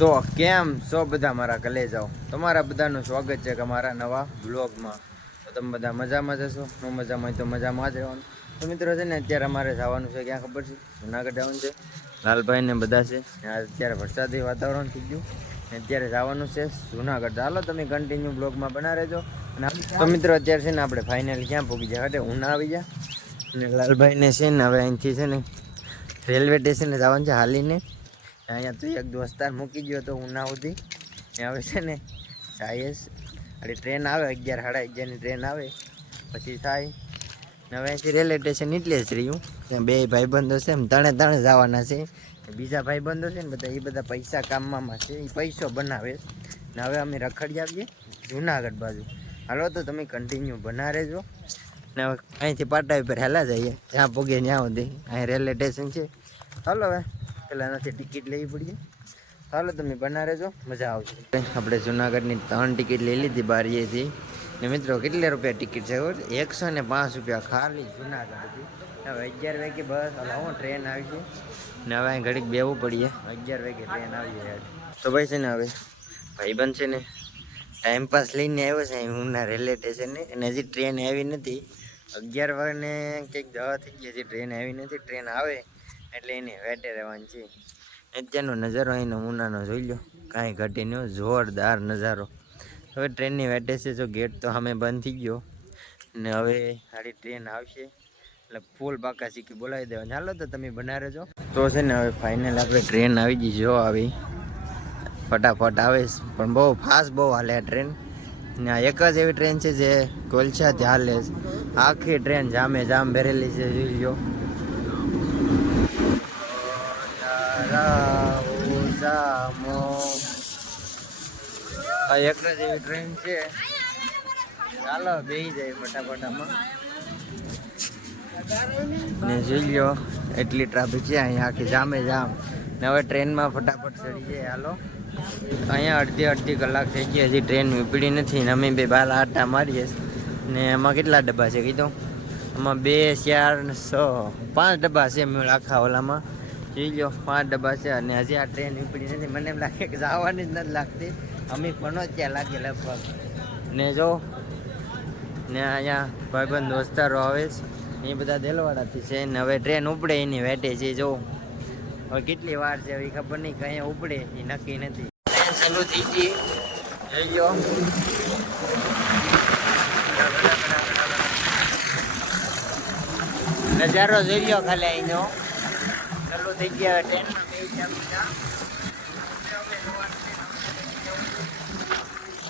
તો કેમ છો બધા મારા કલેજાઓ, તમારા બધાનું સ્વાગત છે કે મારા નવા બ્લોગમાં. તો તમે બધા મજામાં જશો, ન મજામાં હોય તો મજામાં જ રહેવાનું. તો મિત્રો છે ને અત્યારે અમારે જવાનું છે, ક્યાં ખબર છે? જુનાગઢ જવાનું છે. લાલભાઈ ને બધા છે. અત્યારે વરસાદી વાતાવરણ થઈ ગયું, અત્યારે જવાનું છે જુનાગઢ. ચાલો તમે કન્ટિન્યુ બ્લોગમાં બના રહેજો. તો મિત્રો અત્યારે છે ને આપણે ફાઇનલ ક્યાં પહોંચી જાય, એટલે ઉના આવી ગયા. અને લાલભાઈને છે ને હવે અહીંથી છે ને રેલવે સ્ટેશને જવાનું છે હાલીને. અહીંયા તો એક દોસ્તાર મૂકી ગયો તો ઉના સુધી. હવે છે ને સાયસ એટલે ટ્રેન આવે 11 સાડા 11ની ટ્રેન આવે પછી થાય. હવે અહીંથી રેલવે સ્ટેશન એટલે જ રહ્યું. ત્યાં બે ભાઈબંધો છે એમ ત્રણે જવાના છે. બીજા ભાઈબંધો છે ને બધા એ બધા પૈસા કામમાં છે, એ પૈસો બનાવે. ને હવે અમે રખડી આવીએ જુનાગઢ બાજુ. હાલો તો તમે કન્ટિન્યુ બના રહેજો. ને હવે અહીંથી પાટા ઉપર હેલા જઈએ, જ્યાં પગે ત્યાં સુધી. અહીં રેલવે સ્ટેશન છે. હાલો હવે પેલા નથી ટિકિટ લેવી પડીએ. હાલો તમે બના રહેજો, મજા આવશે. આપણે જુનાગઢની 3 ટિકિટ લઈ લીધી બારીએથી. ને મિત્રો કેટલા રૂપિયા ટિકિટ છે? 105 રૂપિયા ખાલી જુનાગઢથી. હવે 11 વાગે બસ હલાવો ટ્રેન આવી છે. ને હવે અહીં ઘડીક બેવું પડીએ, 11 વાગે ટ્રેન આવી જાય. તો ભાઈ છે ને હવે ભાઈબંધ છે ને ટાઈમપાસ લઈને આવ્યો છે અહીં ઉના રેલવે સ્ટેશને. અને હજી ટ્રેન આવી નથી. 11 વાગે કંઈક 10 થઈ ગયા, હજી ટ્રેન આવી નથી. ટ્રેન આવે એટલે એની વેટે રહેવાની છે. અત્યારનો નજારો અહીંનો ઉનાનો જોઈ લો, કાંઈ ઘટી નહીં, જોરદાર નજારો. હવે ટ્રેનની વેટે છે, જો ગેટ તો સામે બંધ થઈ ગયો. ને હવે સારી ટ્રેન આવશે એટલે ફૂલ બાકા શીખી બોલાવી દેવાની. હાલો તો તમે બના રહેજો. તો છે ને હવે ફાઇનલ આપણે ટ્રેન આવી ગઈ, જો આવી ફટાફટ આવે પણ બહુ ફાસ્ટ બહુ હાલે આ ટ્રેન. ને આ એક જ એવી ટ્રેન છે જે કોલસાથી હાલે. આખી ટ્રેન જામે જામ ભરેલી છે, જોઈ લો. આ એક જ એવી ટ્રેન છે. ચાલો બેસી જાય ફટાફટામાં. ને જોઈ લો એટલી ટ્રાફિક છે અહીંયા, આખી જામે જામ. ને હવે ટ્રેનમાં ફટાફટ ચડી જાય. હાલો અહીંયા અડધી કલાક થઈ ગઈ, હજી ટ્રેન ઉપડી નથી. ને અમે બે બાલ આટા મારીએ. ને એમાં કેટલા ડબ્બા છે કીધું? આમાં 2, 4, 6, 5 ડબ્બા છે મેળ આખા ઓલામાં. જોઈ લો 5 ડબ્બા છે. અને હજી આ ટ્રેન ઉપડી નથી. મને એમ લાગે કે જવાની જ નથી લાગતી. અમે પણ ત્યાં લાગે લગભગ. ને જો ને અહીંયા ભાઈબંધ દોસ્તારો આવે છે, એ બધા દેલવાડાથી છે. ને હવે ટ્રેન ઉપડે એની વેટે છે. જો હવે કેટલી વાર છે હવે ખબર નહીં, કहीं ઉપડે એ નક્કી નથી. ટ્રેન ચાલુ થઈ ગઈ, જોઈ લો. નજારો જોઈ લો ખાલી અહીંનો. ચાલુ થઈ ગયા ટ્રેનમાં બે ચાલુ.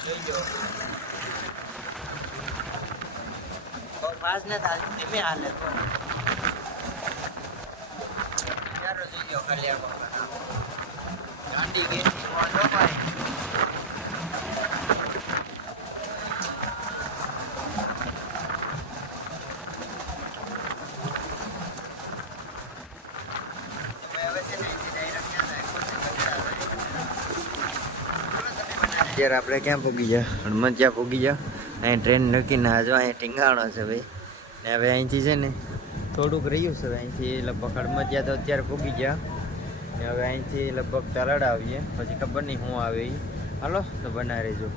જોઈ લો બહુ ફાસ્ટ નથી હાલતી, ધીમે હાલે. નજારો જોઈ લો ખાલી ગાંડી ગેટ અત્યારે આપણે ક્યાં પૂગી ગયા? હનુમંતિયા પૂગી ગયા. અહીં ટ્રેન નક્કી ના જો અહીં ટીંગાણો છે ભાઈ. ને હવે અહીંથી છે ને થોડુંક રહ્યું છે. અહીંથી લગભગ હનુમંતિયા તો અત્યારે પૂગી ગયા. ને હવે અહીંથી લગભગ તલાડ આવીએ, પછી ખબર નહીં શું આવે એ. હાલો તો બના રહેજો.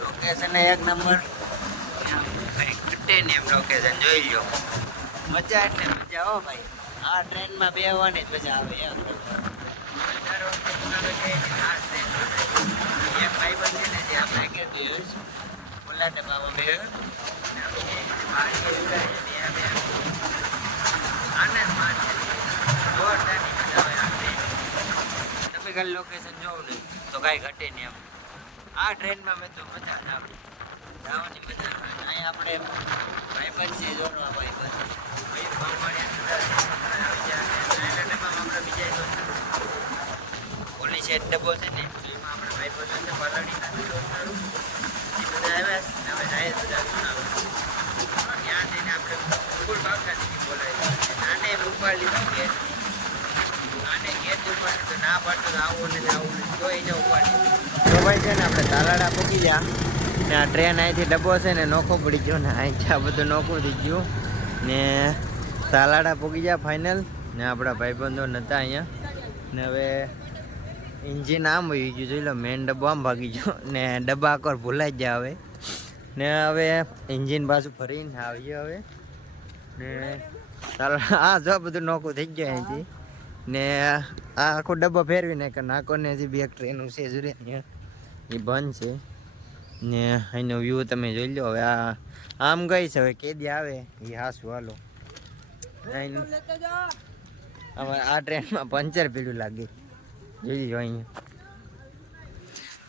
લોકેશન 1 નંબર, લોકેશન જોઈ લો. મજા એટલે મજા હો ભાઈ. આ ટ્રેનમાં બેસવાની જ મજા આવે. એક ભાઈ બંધ છે ને જે આપણે કે ઓલા ડબ્બામાં બે તમે ખાલી લોકેશન જોવું ને તો કાંઈ ઘટે નહીં એમ. આ ટ્રેનમાં મેં તો મજા જ આવે, જવાની મજા આવે. અહીંયા આપણે ભાઈબંધ છે, જોડવા ભાઈબંધ ઓલી સાઈડ ડબ્બો છે ને એમાં આપણે ભાઈબંધો છે પાલડીના દોસ્તારો એ બધા આવ્યા. હવે જાય બધા ત્યાં જઈને આપણે ફૂલ બાકાથી બોલાવી. નાને ઉપાડી લીધું ગેટ, નાને ગેટ ઉપાડી તો ના પાડતો આવું નથી આવું નથી, તો એને ઉપાડી. તો ભાઈ છે ને આપણે તાલાડા પૂકી ગયા. ને આ ટ્રેન અહીંથી ડબ્બો છે ને નોખો પડી ગયો. ને અહીંથી આ બધું નોખું થઈ ગયું. ને તાલાડા પૂગી ગયા ફાઇનલ. ને આપણા ભાઈબંધો નહોતા અહીંયા. ને હવે એન્જિન આમ વહી ગયું, જોઈ લો. મેન ડબ્બો આમ ભાગી ગયો ને ડબ્બા આખર ભૂલાઈ ગયા હવે. ને હવે એન્જિન પાછું ફરીને આવીએ હવે. ને આ જો બધું નોકું થઈ ગયું અહીંથી. ને આ આખો ડબ્બો ફેરવીને કે નાકોને હજી બે ટ્રેન છે જુરે એ બંધ છે. ને અહીંનો વ્યૂ તમે જોઈ લો. હવે આ આમ ગઈ છે, હવે કેદી આવે એ હાસું. હાલો આ ટ્રેનમાં પંચર પીડું લાગે, જોઈ લો અહીંયા.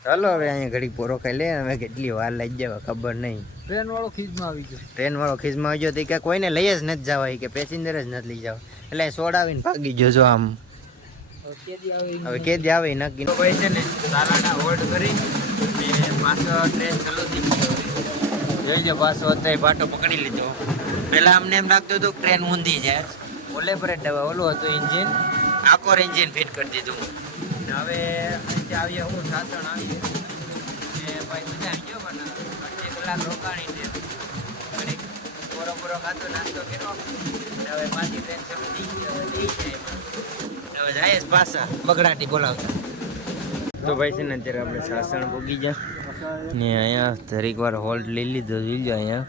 ચાલો હવે અહીંયા ઘડી પોરો ખાઈ લે. હવે કેટલી વાર લઈ જાય ખબર નહીં. ટ્રેન વાળો ખીજમાં આવી ગયો. ટ્રેન વાળો ખીજમાં આવી ગયો તો કે કોઈને લઈ જ નથી જવાય, કે પેસેન્જર જ નથી લઈ જવા. એટલે સોડાવીને ભાગી ગયો જો આમ. હવે કેદી આવે નક્કી ભાઈ છે ને. તાલાડા હોલ્ડ કરી પાછો ટ્રેન ચાલુ થઈ ગયો. જોઈ લો પાછો અત્યારે પાટો પકડી લીધો. પેલા અમને એમ લાગતું હતું ટ્રેન ઊંધી જાય. ઓલે પર ઓલું હતું એન્જિન, આકોર એન્જિન ફિટ કરી દીધું. હવે આવીએ હું સાસણ આવીએ ને ભાઈ મજા આવી ગયો. પણ 2 કલાક રોકાણી છે. ઘડીક પૂરો ખાતો નાસ્તો કર્યો. હવે પાછી ટ્રેન શરૂ થઈ જાય. હવે જાય પાછા બગડાટી બોલાવતા. તો ભાઈ છે ને અત્યારે આપણે સાસણ પૂગી ગયા ને અહીંયા ધરીક વાર હોલ્ડ લઈ લીધો. જોઈ લો અહીંયા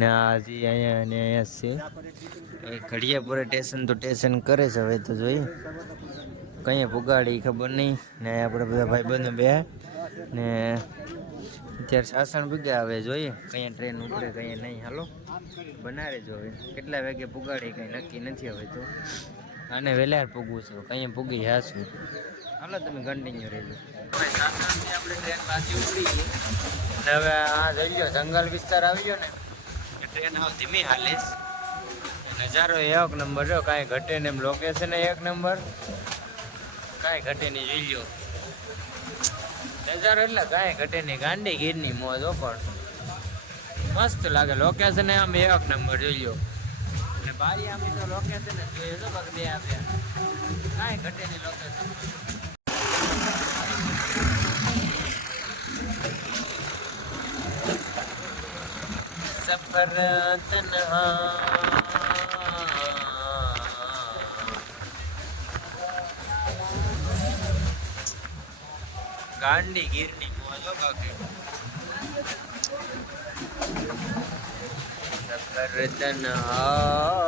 ને હજી અહીંયા ને અહીંયા છે ઘડિયાપુરે સ્ટેશન. તો સ્ટેશન કરે છે હવે તો જોઈએ કઈ પુગાડી ખબર નહીં. ને આપણે બધા ભાઈબંધો બે ને અત્યારે સાસણ પૂગ્યા. હવે જોઈએ કઈ ટ્રેન ઉપડે કઈ નહીં. હાલો બનારે જો હવે કેટલા વાગે પુગાડી કઈ નક્કી નથી હવે તો. અને વહેલા પૂગવું છે, કઈ પૂગી હાશું. હાલો તમે કન્ટિન્યુ રહેજો. સાસણથી આપણે ટ્રેન પાછી ઉપડી ગઈ. અને હવે આ જઈ ગયો જંગલ વિસ્તાર આવી ગયો ને. ટ્રેન આવ ધીમી હાલીશ. નજારો એક નંબર જો, કાંઈ ઘટે ને એમ. લોકેશન એક નંબર, કાંઈ ઘટે નહીં. જોઈ લો નજારો એટલે કાંઈ ઘટે નહીં. ગાંડી ગીરની મોજ હો, પણ મસ્ત લાગે. લોકેશન આમ એક નંબર જોઈ લો. અને બારી આમ તો લોકેશન જ જોઈએ તો બે આપ્યા, કાંઈ ઘટે નહીં લોકેશન. સફર તન્હા ગાંડી ગીરની મોજો કાકે. સફર તન્હા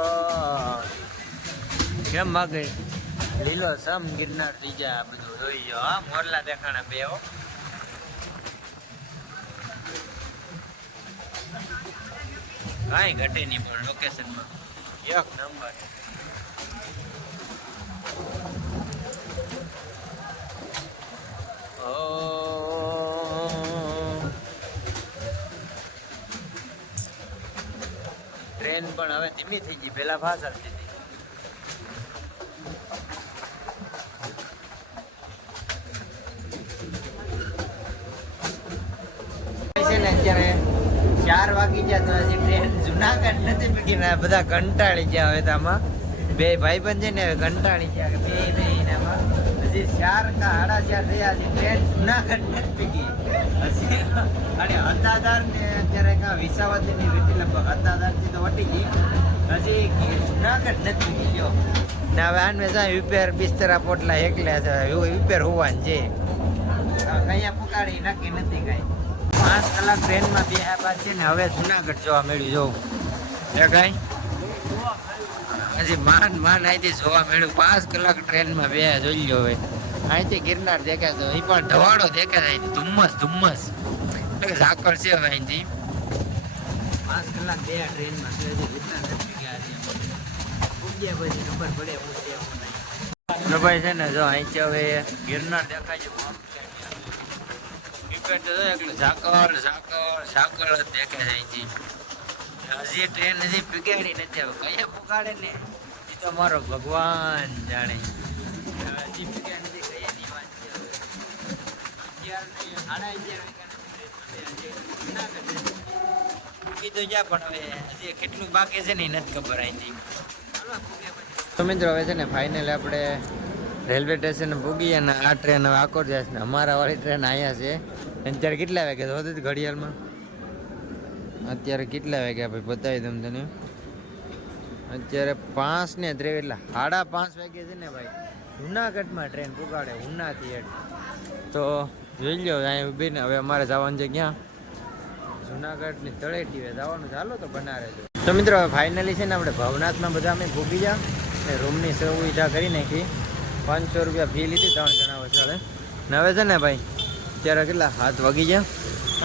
કેમ ભાગે લીલો સમ ગિરનાર થઈ જાય. આ બધું જોઈ જો. હા મોરલા દેખાણા બે હો. કાંઈ ઘટે નહીં પણ લોકેશનમાં એક નંબર. ટ્રેન પણ હવે ધીમી થઈ ગઈ, પેલા ફાસ્ટ ચાલતી હતી. અત્યારે 4 વાગી ગયા તો હજી ટ્રેન જુનાગઢ નથી પગી. બધા કંટાળી ગયા. હવે આમાં બે ભાઈબંધ છે ને કંટાળી ગયા બે હજી 4 કા 4:30 થયા. હજી ટ્રેન જુનાગઢ નથી પગી. હજી અરે હતાદાર ને અત્યારે કા વિસાવદર ની રીતિ લગભગ હતાદાર થી તો વટી ગઈ. હજી જુનાગઢ નથી પગી ગયો. ને હવે આને જાય વિપેર બિસ્તરા પોટલા એકલા છે. વિપેર હોવાનું છે. કયા પુકાડી નક્કી નથી કઈ. 5 કલાક ટ્રેનમાં બેહ્યા બાદ છે ને હવે જુનાગઢ જોવા મળ્યું. જોવું એ કઈ હજી માંડ અહીંથી જોવા મળ્યું. 5 કલાક ટ્રેનમાં બે જોઈ લો. હવે અહીંથી ગિરનાર દેખાય છે. એ પણ ઢવાડો દેખાય છે અહીંથી. ધુમ્મસ એટલે ઝાકળ છે હવે અહીંથી. 5 કલાક બે ટ્રેનમાં ગિરનાર નથી ગયા છે. પૂગ્યા પછી ખબર પડે હું છે હું નહીં. ભાઈ છે ને જો અહીંથી હવે ગિરનાર દેખાય છે. ઝાકળ જ દેખે છે અહીંથી. હજી ટ્રેન હજી પીગાડી નથી. હવે કયા પુગાડે ને એ તો મારો ભગવાન જાણે. હજી પીગાડ નથી કયાની વાત છે. 11 તો જ્યાં પણ હવે હજી કેટલું બાકી છે ને એ નથી ખબર અહીંથી. તો મિત્રો હવે છે ને ફાઇનલ આપણે રેલવે સ્ટેશન પૂગી અને આ ટ્રેન હવે આકોર જાય છે. અમારા વાળી ટ્રેન અહીંયા છે. અત્યારે કેટલા વાગ્યા તો ઘડિયાળમાં? અત્યારે કેટલા વાગ્યા ભાઈ બતાવી દઉં તને. અત્યારે 5:03 એટલે 5:30 વાગે છે ને ભાઈ જુનાગઢમાં ટ્રેન પુગાડે ઉનાથી હેઠ. તો જોઈ લો અહીંયા ઊભીને હવે અમારે જવાનું છે ક્યાં જુનાગઢની તળેટીએ જવાનું. ચાલો તો બના રહેજો. તો મિત્રો હવે ફાઇનલી છે ને આપણે ભવનાથમાં બધા અમે ભૂગી ગયા ને રૂમની સુવિધા કરી નાખી. 500 રૂપિયા ફી લીધી 3 જણા વસાડે ને હવે છે ને ભાઈ અત્યારે કેટલા 7 વાગી ગયા.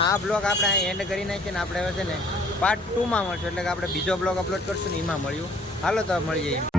આ બ્લોગ આપણે અહીં એન્ડ કરી નાખીએ ને આપણે હવે છે ને પાર્ટ 2માં મળશું એટલે કે આપણે બીજો બ્લોગ અપલોડ કરશું ને એમાં મળ્યું. હાલો તો મળી જઈએ.